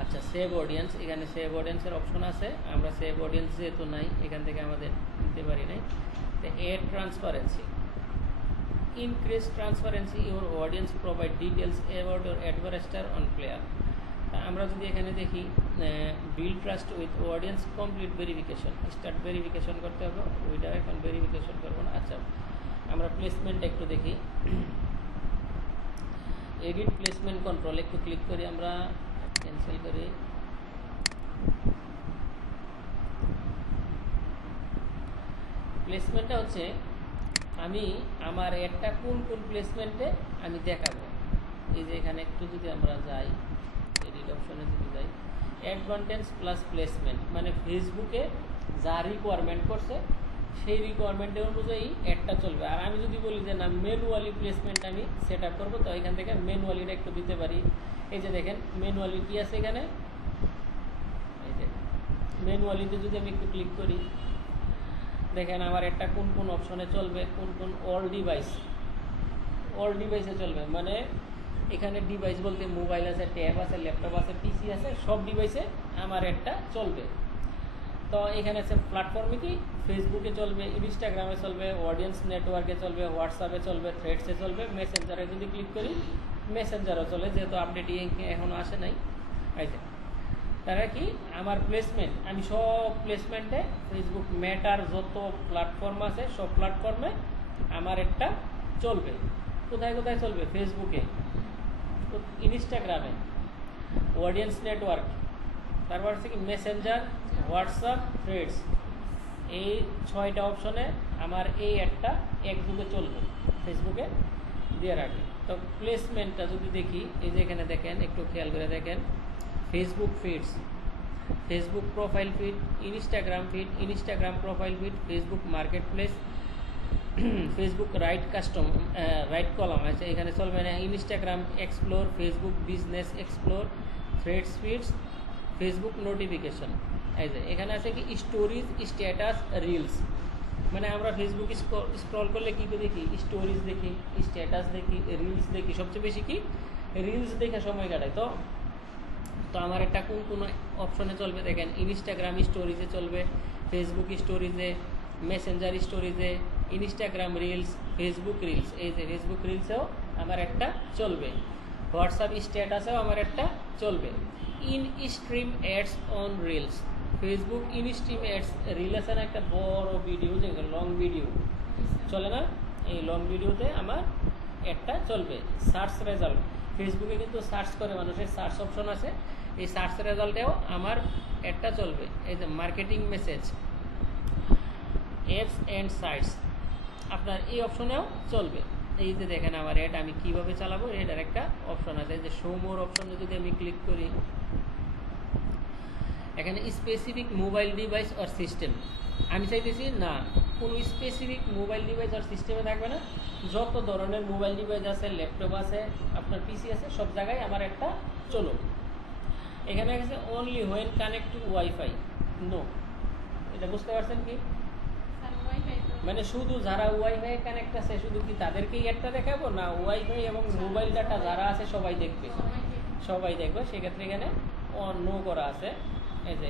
আচ্ছা সেভ অডিয়েন্স, এখানে সেভ অডিয়েন্সের অপশন আছে, আমরা সেভ অডিয়েন্স যেহেতু নাই এখান থেকে আমাদের নিতে পারি নাই। তো ad transparency, increase transparency, your audience provide details about your advertiser on player. আমরা যদি এখানে দেখি build trust with audience complete verification, start verification করতে হবে, ওইটা এখন ভেরিফিকেশন করবো না। আচ্ছা আমরা প্লেসমেন্ট একটু দেখি, এডিট প্লেসমেন্ট কন্ট্রোল একটু ক্লিক করি, আমরা ক্যান্সেল করি। প্লেসমেন্টটা হচ্ছে আমি আমার একটা কোন কোন প্লেসমেন্টে আমি দেখাবো। এই যে এখানে একটু যদি আমরা যাই, এডিট অপশনে যদি যাই, অ্যাডভান্টেজ প্লাস প্লেসমেন্ট, মানে ফেসবুকে যা রিকোয়ারমেন্ট করছে সেই রিকোয়ারমেন্টের অনুযায়ী অ্যাডটা চলবে। আর আমি যদি বলি যে না ম্যানুয়ালি প্লেসমেন্ট আমি সেট আপ করবো, তো এখান থেকে ম্যানুয়ালিটা একটু দিতে পারি। এই যে দেখেন ম্যানুয়ালি কি আছে এখানে, এই যে ম্যানুয়ালিতে যদি আমি একটু ক্লিক করি, দেখেন আমার একটা কোন কোন অপশনে চলবে, কোন কোন অল ডিভাইসে চলবে। মানে এখানে ডিভাইস বলতে মোবাইল আছে, ট্যাব আছে, ল্যাপটপ আছে, পিসি আছে, সব ডিভাইসে আমার একটা চলবে। তো এখানে আছে প্ল্যাটফর্মে কি ফেসবুকে চলবে, ইনস্টাগ্রামে চলবে, অডিয়েন্স নেটওয়ার্কে চলবে, হোয়াটসঅ্যাপে চলবে, থ্রেডসে চলবে, মেসেঞ্জারে যদি ক্লিক করি মেসেঞ্জারও চলে, যেহেতু আপডেট এখনও আসে নাই। আচ্ছা তারা কি আমার প্লেসমেন্ট, আমি সব প্লেসমেন্টে ফেসবুক মেটার যত প্ল্যাটফর্ম আছে সব প্ল্যাটফর্মে আমার একটা চলবে। কোথায় কোথায় চলবে? ফেসবুকে, ইনস্টাগ্রামে, অডিয়েন্স নেটওয়ার্ক, তারপর হচ্ছে কি মেসেঞ্জার, হোয়াটসঅ্যাপ, থ্রেডস, এই 6টা অপশনে আমার এই একটা একযোগে চলবে ফেসবুকে দিয়ে রাখি। তো প্লেসমেন্টটা যদি দেখি, এই যে এখানে দেখেন একটু খেয়াল করে দেখেন, Facebook feeds, Facebook profile feed, Instagram feed, Instagram profile feed, Facebook market place, Facebook right column আছে, এখানে চলবে না, Instagram explore, Facebook business explore, threads feeds, Facebook notification. এই যে এখানে আছে কি স্টোরিজ, স্ট্যাটাস, রিলস। মানে আমরা ফেসবুক স্ক্রল করলে কী দেখি, স্টোরিজ দেখি, স্ট্যাটাস দেখি, রিলস দেখি, সবচেয়ে বেশি কি রিলস দেখে সময় কাটাই। তো আমার একটা কোন কোন অপশনে চলবে দেখেন, ইনস্টাগ্রাম স্টোরিজে চলবে, ফেসবুক স্টোরিজে, মেসেঞ্জার স্টোরিজে, ইনস্টাগ্রাম রিলস, ফেসবুক রিলস, এই যে ফেসবুক রিলসেও আমার একটা চলবে, হোয়াটসঅ্যাপ স্ট্যাটাসেও আমার একটা চলবে, in stream ads on reels, Facebook in stream ads, reel আছে না একটা বড় ভিডিও, যে লং ভিডিও চলে না, এই লং ভিডিওতে আমার একটা চলবে, সার্চ রেজাল্ট, ফেসবুকে কিন্তু সার্চ করে মানুষের সার্চ অপশন আছে, এই সার্চ রেজাল্টেও আমার একটা চলবে। এই যে marketing message, apps and sites, আপনার এই অপশনেও চলবে। এই যে দেখেন আমার অ্যাড আমি কীভাবে চালাবো, এটার একটা অপশন আছে, যে শো মোর অপশনে যদি আমি ক্লিক করি, এখানে specific mobile device or system, আমি চাইতেছি না কোনো স্পেসিফিক মোবাইল ডিভাইস আর সিস্টেমে থাকবে না, যত ধরনের মোবাইল ডিভাইস আছে, ল্যাপটপ আছে, আপনার পিসি আছে, সব জায়গায় আমার একটা চলো। এখানে আছে only when connect to WiFi, no, এটা বুঝতে পারছেন কি? মানে শুধু যারা ওয়াইফাই কানেক্ট আছে শুধু কি তাদেরকেই একটা দেখাবো না, ওয়াইফাই এবং মোবাইল ডাটা যারা আছে সবাই দেখবে, সবাই দেখবে, সেক্ষেত্রে এখানে নো করা আছে। এই যে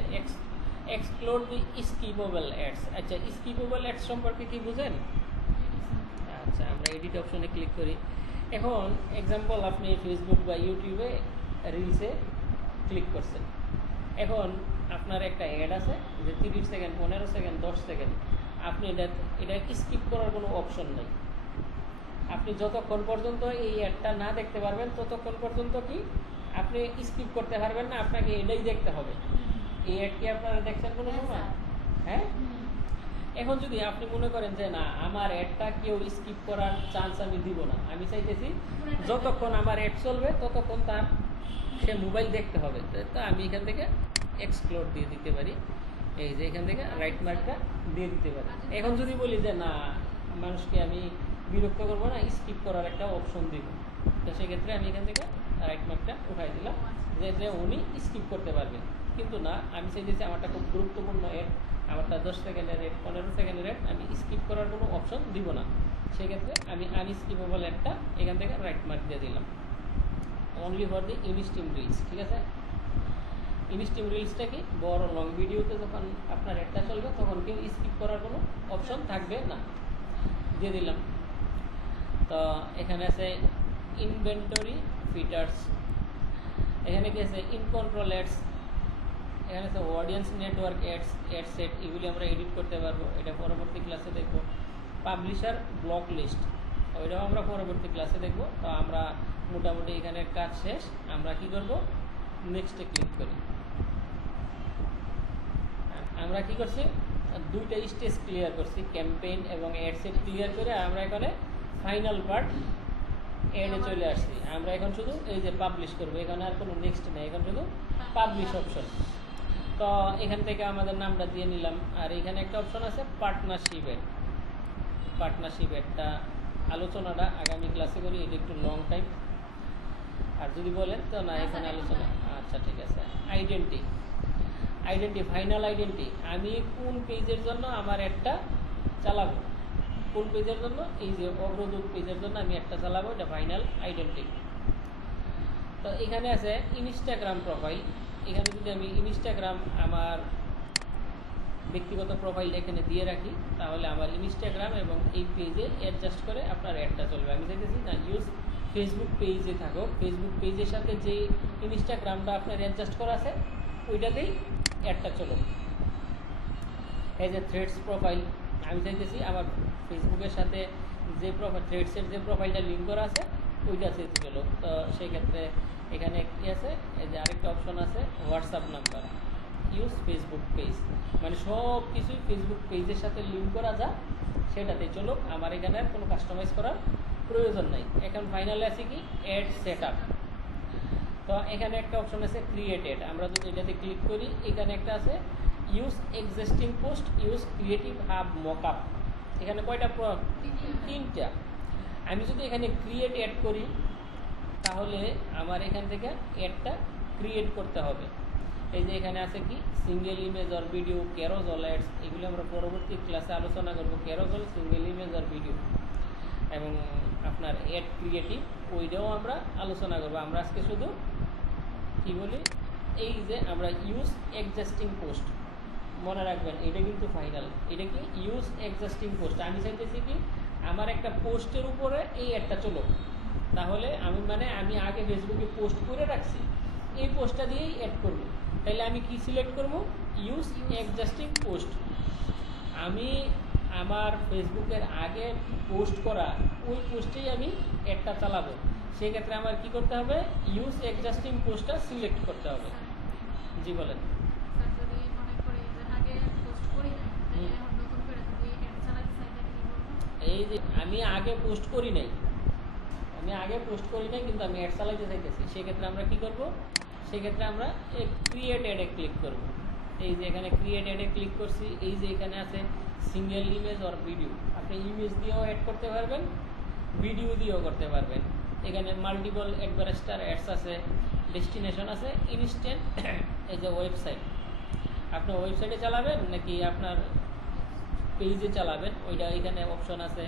এক্সপ্লোর দি স্কিপেবল অ্যাডস। আচ্ছা স্কিপেবল অ্যাডস সম্পর্কে কি বুঝেন? আচ্ছা আমরা এডিট অপশনে ক্লিক করি। এখন এক্সাম্পল, আপনি ফেসবুক বা ইউটিউবে রিলসে ক্লিক করছেন, এখন আপনার একটা অ্যাড আছে যে 30 সেকেন্ড, 15 সেকেন্ড, 10 সেকেন্ড, আপনি এটা স্কিপ করার কোনো অপশন নেই। আপনি যতক্ষণ পর্যন্ত এই অ্যাডটা না দেখতে পারবেন ততক্ষণ পর্যন্ত কি আপনি স্কিপ করতে পারবেন না, আপনাকে এটাই দেখতে হবে। এই অ্যাড কি আপনারা দেখছেন কোনো সময়? হ্যাঁ, এখন যদি আপনি মনে করেন যে না আমার অ্যাডটা কেউ স্কিপ করার চান্স আমি দিব না, আমি চাইতেছি যতক্ষণ আমার অ্যাড চলবে ততক্ষণ তার সে মোবাইল দেখতে হবে, তো আমি এখান থেকে এক্সপ্লোর দিয়ে দিতে পারি, এই যে এখান থেকে রাইট মার্কটা দিয়ে দিতে পারি। এখন যদি বলি যে না মানুষকে আমি বিরক্ত করবো না, স্কিপ করার একটা অপশন দিব, তো সেক্ষেত্রে আমি এখান থেকে রাইট মার্কটা উঠাই দিলাম, যে উনি স্কিপ করতে পারবেন। কিন্তু না, আমি চাইতেছি আমারটা খুব গুরুত্বপূর্ণ অ্যাড, আমারটা 10 সেকেন্ডের অ্যাড, 15 সেকেন্ডের অ্যাড, আমি স্কিপ করার কোনো অপশন দিব না, সেক্ষেত্রে আমি আনস্কিপেবল অ্যাডটা এখান থেকে রাইট মার্ক দিয়ে দিলাম, only for the instream reels. ঠিক আছে, ইনস্ট্রিম রিলসটা কি বড় লং ভিডিওতে যখন আপনার অ্যাডটা চলবে তখন কেউ স্কিপ করার কোনো অপশন থাকবে না, দিয়ে দিলাম। তো এখানে আছে ইনভেন্টরি ফিচার্স, এখানে কি আছে ইন কন্ট্রোল অ্যাডস, এখানে আছে audience network ads, ad set, এগুলি আমরা এডিট করতে পারবো, এটা পরবর্তী ক্লাসে দেখবো। পাবলিশার ব্লক লিস্ট, ওইটাও আমরা পরবর্তী ক্লাসে দেখবো। তো আমরা মোটামুটি এখানে কাজ শেষ, আমরা কি করব নেক্সটে ক্লিক করি। আমরা কি করছি দুইটা স্টেজ ক্লিয়ার করছি, ক্যাম্পেইন এবং অ্যাড সেট ক্লিয়ার করে আমরা এখানে ফাইনাল পার্ট এডে চলে আসছি। আমরা এখন শুধু এই যে পাবলিশ করবো, এখানে আর কোনো নেক্সট নেই, এখন শুধু পাবলিশ অপশন। তো এখান থেকে আমাদের নামটা দিয়ে নিলাম। আর এখানে একটা অপশন আছে পার্টনারশিপ এড, পার্টনারশিপ এডটা আলোচনাটা আগামী ক্লাসে করি, এটা একটু লং টাইম। আর যদি বলেন তো না এখানে আলোচনা, আচ্ছা ঠিক আছে। আইডেন্টি ফাইনাল আইডেন্টি, আমি কোন পেজের জন্য আমার একটা চালাবো, কোন পেজের জন্য, এই যে অগ্রদূত পেজের জন্য আমি একটা চালাবো, এটা ফাইনাল আইডেন্টি। তো এখানে আছে ইনস্টাগ্রাম প্রোফাইল, এখানে যদি আমি ইনস্টাগ্রাম আমার ব্যক্তিগত প্রোফাইল এখানে দিয়ে রাখি, তাহলে আমার ইনস্টাগ্রাম এবং এই পেজে অ্যাডজাস্ট করে আপনার অ্যাডটা চলবে। আমি চাইতেছি না ইউজ ফেসবুক পেজে থাকো, ফেসবুক পেজের সাথে যে ইনস্টাগ্রামটা আপনার অ্যাডজাস্ট করা আছে ওইটাতেই অ্যাডটা চলো। এই যে থ্রেডস প্রোফাইল, আমি চাইতেছি আমার ফেসবুকের সাথে যে থ্রেডসের যে প্রোফাইলটা লিঙ্ক করা আছে ওইটা চাইতে চলো। তো সেই ক্ষেত্রে এখানে কি আছে, এই যে আরেকটা অপশন আছে WhatsApp number, use Facebook page, মানে সব কিছুই ফেসবুক পেজের সাথে লিঙ্ক করা যা সেটাতে চলো, আমার এখানে আর কোনো কাস্টমাইজ করার প্রয়োজন নাই। এখন ফাইনালে আছে কি অ্যাড সেট আপ। তো এখানে একটা অপশন আছে ক্রিয়েটেড, আমরা যদি এটাতে ক্লিক করি এখানে একটা আছে use existing post, use creative hub mockup. এখানে কয়টা? তিনটা। আমি যদি এখানে ক্রিয়েট অ্যাড করি তাহলে আমার এখান থেকে অ্যাডটা ক্রিয়েট করতে হবে। এই যে এখানে আছে কি single image or video, carousel ads, এগুলো আমরা পরবর্তী ক্লাসে আলোচনা করব। Carousel, single image or video এবং আপনার অ্যাড ক্রিয়েটিভ, ওইটাও আমরা আলোচনা করব। আমরা আজকে শুধু কি বলি, এই যে আমরা ইউজ এক্সিস্টিং পোস্ট, মনে রাখবেন এটা কিন্তু ফাইনাল। এটা কি ইউজ এক্সিস্টিং পোস্ট, আমি চাইতেছি কি আমার একটা পোস্টের উপরে এই অ্যাডটা চলো, তাহলে আমি আগে ফেসবুকে পোস্ট করে রাখছি, এই পোস্টটা দিয়েই অ্যাড করব। তাহলে আমি কি সিলেক্ট করব, ইউজ এক্সিস্টিং পোস্ট। আমি আমার ফেসবুকের আগে পোস্ট করা ওই পোস্টেই আমি অ্যাডটা চালাবো, সেক্ষেত্রে আমার কি করতে হবে, ইউজ এক্সিস্টিং পোস্টটা সিলেক্ট করতে হবে। জি বলেন। এই যে আমি আগে পোস্ট করি নাই, কিন্তু আমি অ্যাড চালাইতে চাইতেছি, সেক্ষেত্রে আমরা কি করব, সেক্ষেত্রে আমরা ক্রিয়েট অ্যাডে ক্লিক করব। এই যে এখানে ক্রিয়েট অ্যাডে ক্লিক করছি, এই যে এখানে আছে সিঙ্গেল ইমেজ অর ভিডিও, আপনি ইমেজ দিয়েও অ্যাড করতে পারবেন, ভিডিও দিয়েও করতে পারবেন। এখানে মাল্টিপল অ্যাডভারেস্টার অ্যাডস আছে, ডেস্টিনেশন আছে, ইনস্ট্যান্ট এই যে ওয়েবসাইট, আপনি ওয়েবসাইটে চালাবেন নাকি আপনার পেজে চালাবেন ওইটা এখানে অপশন আছে।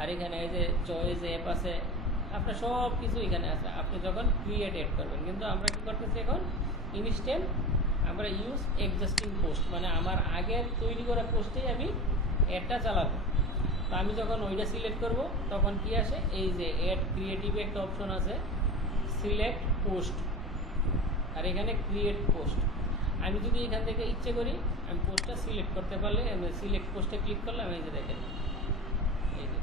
আর এখানে এই যে চয়েস অ্যাপ আছে, আপনার সব কিছু এখানে আছে আপনি যখন ক্রিয়েট অ্যাড করবেন। কিন্তু আমরা কি করতেছি এখন ইনস্ট্যান্ট, আমরা ইউজ এক্সিস্টিং পোস্ট, মানে আমার আগের তৈরি করা পোস্টেই আমি অ্যাডটা চালাবো। তো আমি যখন ওইটা সিলেক্ট করব তখন কি আসে, এই যে অ্যাড ক্রিয়েটিভ একটা অপশন আছে, সিলেক্ট পোস্ট, আর এখানে ক্রিয়েট পোস্ট। আমি যদি এখান থেকে ইচ্ছে করি আমি পোস্টটা সিলেক্ট করতে পারলে, আমি সিলেক্ট পোস্টে ক্লিক করলাম, এই যে দেখেন এই যে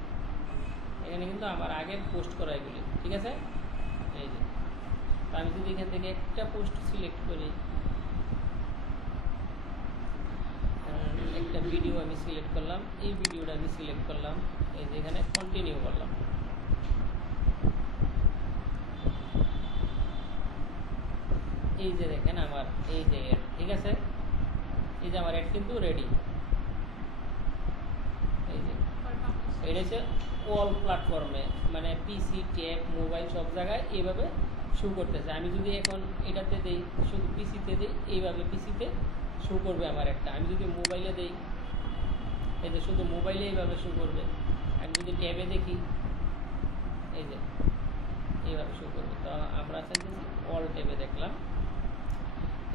এখানে কিন্তু আমার আগে পোস্ট করা এগুলি, ঠিক আছে। এই যে তো আমি যদি এখান থেকে একটা পোস্ট সিলেক্ট করি, একটা ভিডিও আমি সিলেক্ট করলাম, এই ভিডিওটা আমি সিলেক্ট করলাম, এই যে এখানে কন্টিনিউ করলাম। এই যে দেখেন আমার এই যে অ্যাড, ঠিক আছে, এই যে আমার অ্যাড কিন্তু রেডি। এই যে এটা হচ্ছে অল প্ল্যাটফর্মে, মানে পিসি, ট্যাব, মোবাইল সব জায়গায় এইভাবে শো করতেছে। আমি যদি এখন এটাতে দিই, শুধু পিসিতে দিই, এইভাবে পিসিতে শো করবে আমার একটা। আমি যদি মোবাইলে দিই, এই যে শুধু মোবাইলে এইভাবে শো করবে। আমি যদি ট্যাবে দেখি, এই যে এইভাবে শো করবে। তো আমরা চাইতেছি অল ট্যাবে দেখলাম,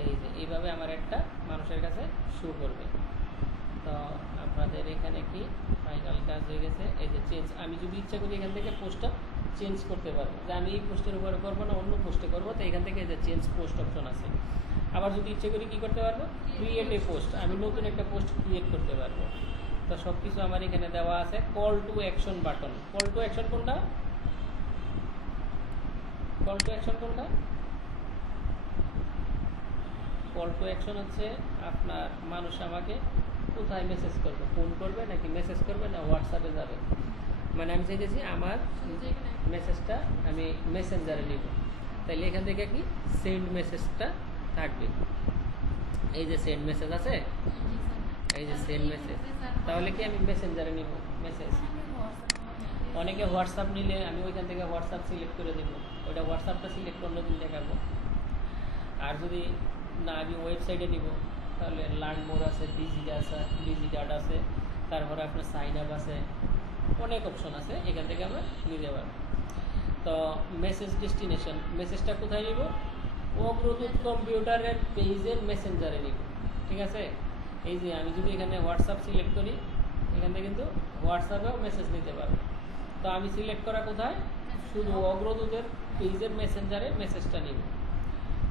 এই যে এইভাবে আমার একটা মানুষের কাছে শো করবে। তো আপনাদের এখানে কি ফাইনাল কাজ হয়ে গেছে। এই যে চেঞ্জ, আমি যদি ইচ্ছা করি এখান থেকে পোস্টটা চেঞ্জ করতে পারবো, যে আমি এই পোস্টের উপরে করবো না অন্য পোস্টে করবো, তো এখান থেকে যে চেঞ্জ পোস্ট অপশন আছে। আবার যদি ইচ্ছে করি কী করতে পারবো, ক্রিয়েট এ পোস্ট, আমি নতুন একটা পোস্ট ক্রিয়েট করতে পারবো। তো সব কিছু আমার এখানে দেওয়া আছে। Call to action button, call to action কোনটা, কল টু অ্যাকশন কোনটা, কল টু অ্যাকশন হচ্ছে আপনার মানুষ আমাকে কোথায় মেসেজ করবে, ফোন করবে নাকি মেসেজ করবে না হোয়াটসঅ্যাপে যাবে। মানে আমি চাইতেছি আমার মেসেজটা আমি মেসেঞ্জারে নিব, তাইলে এখান থেকে কি সেন্ড মেসেজটা থাকবে। এই যে সেন্ড মেসেজ আছে, এই যে সেন্ড মেসেজ, তাহলে কি আমি মেসেঞ্জারে নিব মেসেজ। অনেকে হোয়াটসঅ্যাপ নিলে আমি ওইখান থেকে হোয়াটসঅ্যাপ সিলেক্ট করে দেবো, ওইটা হোয়াটসঅ্যাপটা সিলেক্ট অন্য দিন দেখাবো। আর যদি না আমি ওয়েবসাইটে নিব, তাহলে লার্ন মোর আছে, ডিজিটাট আছে, তারপরে আপনার সাইন আপ আছে, অনেক অপশন আছে, এখান থেকে আমরা নিতে পারবো। তো মেসেজ ডেস্টিনেশন, মেসেজটা কোথায় নিব, অগ্রদূত কম্পিউটারের পেজের মেসেঞ্জারে নিব। ঠিক আছে, এই যে আমি যদি এখানে হোয়াটসঅ্যাপ সিলেক্ট করি, এখান থেকে কিন্তু হোয়াটসঅ্যাপেও মেসেজ নিতে পারবো। তো আমি সিলেক্ট করা কোথায়, শুধু অগ্রদূতের পেজের মেসেঞ্জারে মেসেজটা নিব।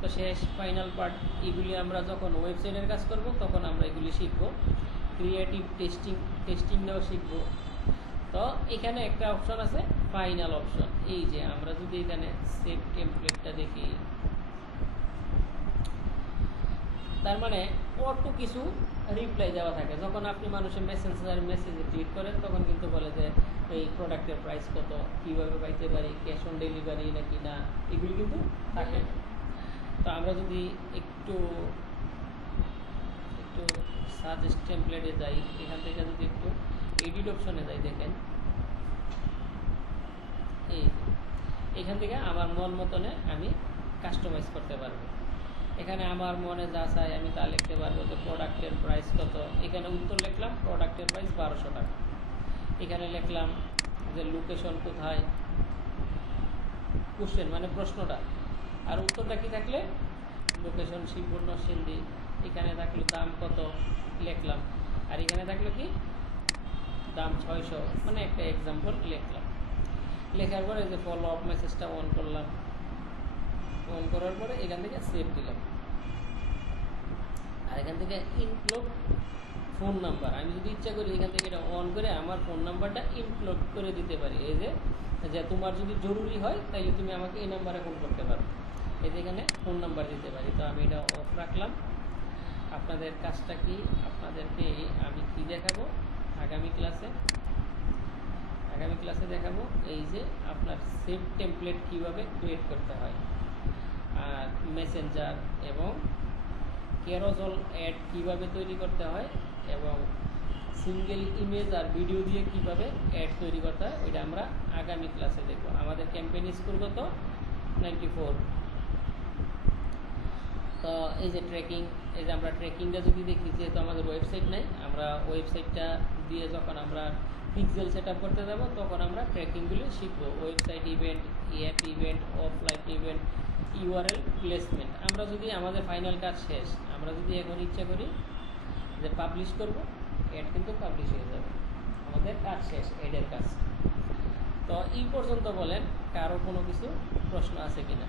তো শেষ ফাইনাল পার্ট, এগুলি আমরা যখন ওয়েবসাইটের কাজ করব তখন আমরা এগুলি শিখব। ক্রিয়েটিভ টেস্টিংটাও শিখব। তো এখানে একটা অপশন আছে ফাইনাল অপশন, এই যে আমরা যদি এখানে সেভ টেমপ্লেটটা দেখি, তার মানে অটো কিছু রিপ্লাই দেওয়া থাকে। যখন আপনি মানুষের মেসেজে ক্লিক করেন তখন কিন্তু বলে যে এই প্রোডাক্টের প্রাইস কত, কীভাবে পাইতে পারি, ক্যাশ অন ডেলিভারি নাকি না, এগুলি কিন্তু থাকে। তো আমরা যদি একটু সাজেস্ট টেমপ্লেটে যাই, এখান থেকে যদি একটু এডিট অপশনে যাই, দেখেন এই এখান থেকে আমার মন মতনে আমি কাস্টমাইজ করতে পারবো। এখানে আমার মনে যা চাই আমি তা লিখতে পারবো, যে প্রোডাক্টের প্রাইস কত, এখানে উত্তর লিখলাম প্রোডাক্টের প্রাইস 1200 টাকা। এখানে লিখলাম যে লোকেশন কোথায়, কোশ্চেন মানে প্রশ্নটা, আর উত্তরটা কি থাকলে লোকেশন শিবপুর নরসিংদী, এখানে থাকলো দাম কত লিখলাম, আর এখানে থাকলো কি দাম 600, মানে একটা এক্সাম্পল লিখলাম। লেখার পরে যে ফলো আপ মেসেজটা অন করলাম, অন করার পরে এখান থেকে সেভ দিলাম। আর এখান থেকে ইনক্লুড ফোন নাম্বার, আমি যদি ইচ্ছা করি এখান থেকে এটা অন করে আমার ফোন নাম্বারটা ইনক্লুড করে দিতে পারি। এই যে তোমার যদি জরুরি হয় তাহলে তুমি আমাকে এই নাম্বারে ফোন করতে পারো, এই যে এখানে ফোন নাম্বার দিতে পারি। তো আমি এটা অফ রাখলাম। আপনাদের কাজটা কি, আপনাদেরকে আমি কি দেখাবো আগামী ক্লাসে দেখাবো, এই যে আপনার সেভ টেমপ্লেট কিভাবে ক্রিয়েট করতে হয়, আর মেসেঞ্জার এবং ক্যারোজল অ্যাড কিভাবে তৈরি করতে হয়, এবং সিঙ্গেল ইমেজ আর ভিডিও দিয়ে কিভাবে অ্যাড তৈরি করতে হয়, ওইটা আমরা আগামী ক্লাসে দেখব। আমাদের ক্যাম্পেইন স্কোর কত 94। তো এই যে ট্র্যাকিং, এই যে আমরা ট্র্যাকিংটা যদি দেখি, যেহেতু আমাদের ওয়েবসাইট নাই, আমরা ওয়েবসাইটটা দিয়ে যখন আমরা পিক্সেল সেট আপ করতে যাব তখন আমরা ট্র্যাকিংগুলি শিখবো। Website event, app event, offline event, URL placement. আমরা যদি আমাদের ফাইনাল কাজ শেষ, আমরা যদি এখন ইচ্ছা করি যে পাবলিশ করব, অ্যাড কিন্তু পাবলিশ হয়ে যাবে, আমাদের কাজ শেষ, অ্যাডের কাজ। তো এই পর্যন্ত বলেন কারো কোনো কিছু প্রশ্ন আছে কিনা।